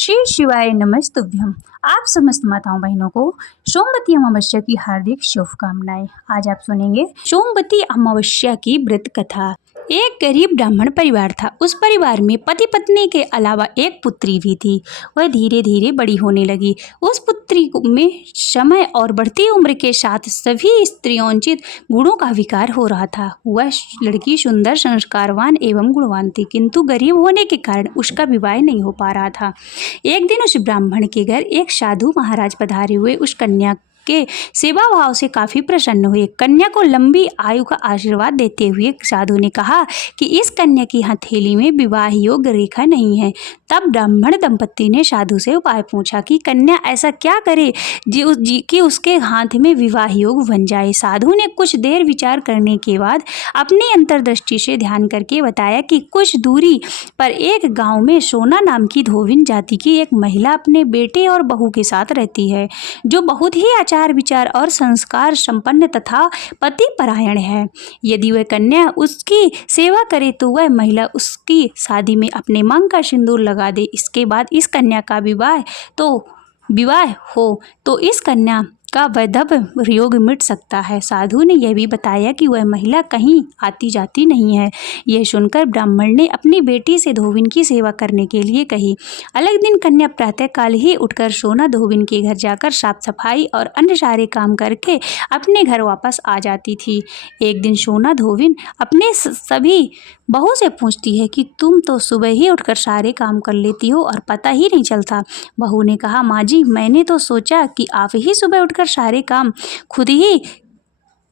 श्री शिवाय नमस्तुभ्यम। आप समस्त माताओं बहनों को सोमवती अमावस्या की हार्दिक शुभकामनाएं। आज आप सुनेंगे सोमवती अमावस्या की व्रत कथा। एक गरीब ब्राह्मण परिवार था। उस परिवार में पति पत्नी के अलावा एक पुत्री भी थी। वह धीरे धीरे बड़ी होने लगी। उस पुत्री में समय और बढ़ती उम्र के साथ सभी स्त्रियोचित गुणों का विकार हो रहा था। वह लड़की सुंदर, संस्कारवान एवं गुणवान थी, किंतु गरीब होने के कारण उसका विवाह नहीं हो पा रहा था। एक दिन उस ब्राह्मण के घर एक साधु महाराज पधारे हुए उस कन्या के सेवा भाव से काफी प्रसन्न हुए। कन्या को लंबी आयु का आशीर्वाद देते हुए साधु ने कहा कि इस कन्या की हथेली में विवाह योग्य रेखा नहीं है। तब ब्राह्मण दंपति ने साधु से उपाय पूछा कि कन्या ऐसा क्या करे कि उसके हाथ में विवाह योग बन जाए। साधु ने कुछ देर विचार करने के बाद अपनी अंतर्दृष्टि से ध्यान करके बताया कि कुछ दूरी पर एक गांव में सोना नाम की धोबिन जाति की एक महिला अपने बेटे और बहू के साथ रहती है, जो बहुत ही आचार विचार और संस्कार संपन्न तथा पति परायण है। यदि वह कन्या उसकी सेवा करे तो वह महिला उसकी शादी में अपने मांग का सिंदूर लगा दे। इसके बाद इस कन्या का विवाह हो तो इस कन्या का वैधव्य योग मिट सकता है। साधु ने यह भी बताया कि वह महिला कहीं आती जाती नहीं है। यह सुनकर ब्राह्मण ने अपनी बेटी से धोबिन की सेवा करने के लिए कही। अलग दिन कन्या प्रातःकाल ही उठकर सोना धोबिन के घर जाकर साफ सफाई और अन्य सारे काम करके अपने घर वापस आ जाती थी। एक दिन सोना धोबिन अपने सभी बहू से पूछती है कि तुम तो सुबह ही उठकर सारे काम कर लेती हो और पता ही नहीं चलता। बहू ने कहा, माँ जी, मैंने तो सोचा कि आप ही सुबह उठकर सारे काम खुद ही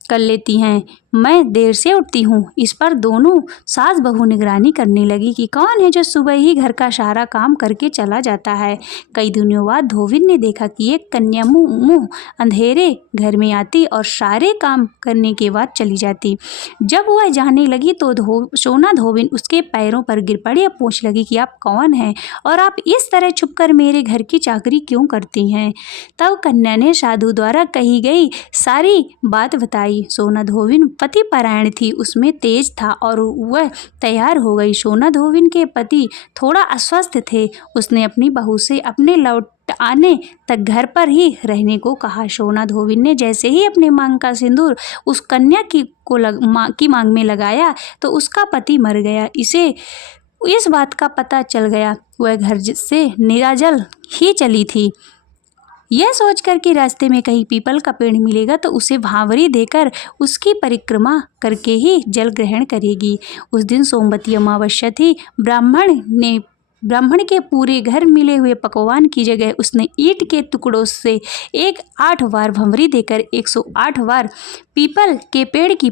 कर लेती हैं, मैं देर से उठती हूँ। इस पर दोनों सास बहू निगरानी करने लगी कि कौन है जो सुबह ही घर का सारा काम करके चला जाता है। कई दिनों बाद धोबिन ने देखा कि एक कन्या मुंह अंधेरे घर में आती और सारे काम करने के बाद चली जाती। जब वह जाने लगी तो सोना धोबिन उसके पैरों पर गिर पड़ी और पूछने लगी कि आप कौन हैं और आप इस तरह छुपकर मेरे घर की चाकरी क्यों करती हैं। तब कन्या ने साधु द्वारा कही गई सारी बात बताई। सोना धोबिन पति परायण थी, उसमें तेज था और वह तैयार हो गई। सोना धोबिन के पति थोड़ा अस्वस्थ थे। उसने अपनी बहू से अपने लौट आने तक घर पर ही रहने को कहा। सोना धोबिन ने जैसे ही अपने मांग का सिंदूर उस कन्या की मांग में लगाया तो उसका पति मर गया। इस बात का पता चल गया। वह घर से निराजल ही चली थी। यह सोचकर कि रास्ते में कहीं पीपल का पेड़ मिलेगा तो उसे भांवरी देकर उसकी परिक्रमा करके ही जल ग्रहण करेगी। उस दिन सोमवती अमावस्या थी। ब्राह्मण के पूरे घर मिले हुए पकवान की जगह उसने ईंट के टुकड़ों से 8 बार भंवरी देकर 108 बार पीपल के पेड़ की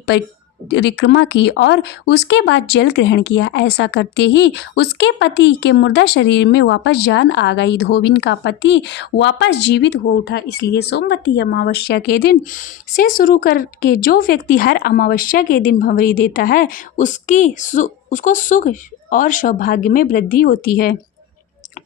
परिक्रमा की और उसके बाद जल ग्रहण किया। ऐसा करते ही उसके पति के मुर्दा शरीर में वापस जान आ गई। धोबिन का पति वापस जीवित हो उठा। इसलिए सोमवती अमावस्या के दिन से शुरू करके जो व्यक्ति हर अमावस्या के दिन भंवरी देता है उसको सुख और सौभाग्य में वृद्धि होती है।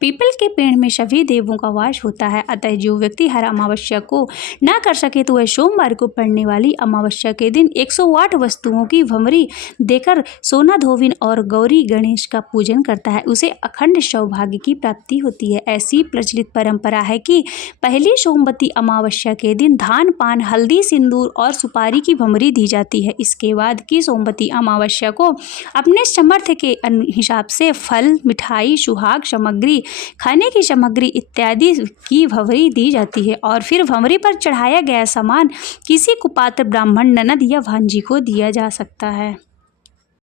पीपल के पेड़ में सभी देवों का वास होता है। अतः जो व्यक्ति हर अमावस्या को ना कर सके तो वह सोमवार को पड़ने वाली अमावस्या के दिन 108 वस्तुओं की भंवरी देकर सोना धोबिन और गौरी गणेश का पूजन करता है, उसे अखंड सौभाग्य की प्राप्ति होती है। ऐसी प्रचलित परंपरा है कि पहली सोमवती अमावस्या के दिन धान, पान, हल्दी, सिंदूर और सुपारी की भंवरी दी जाती है। इसके बाद की सोमवती अमावस्या को अपने सामर्थ्य के हिसाब से फल, मिठाई, सुहाग सामग्री, खाने की सामग्री इत्यादि की भंवरी दी जाती है और फिर भंवरी पर चढ़ाया गया सामान किसी कुपात्र ब्राह्मण, ननद या भांजी को दिया जा सकता है।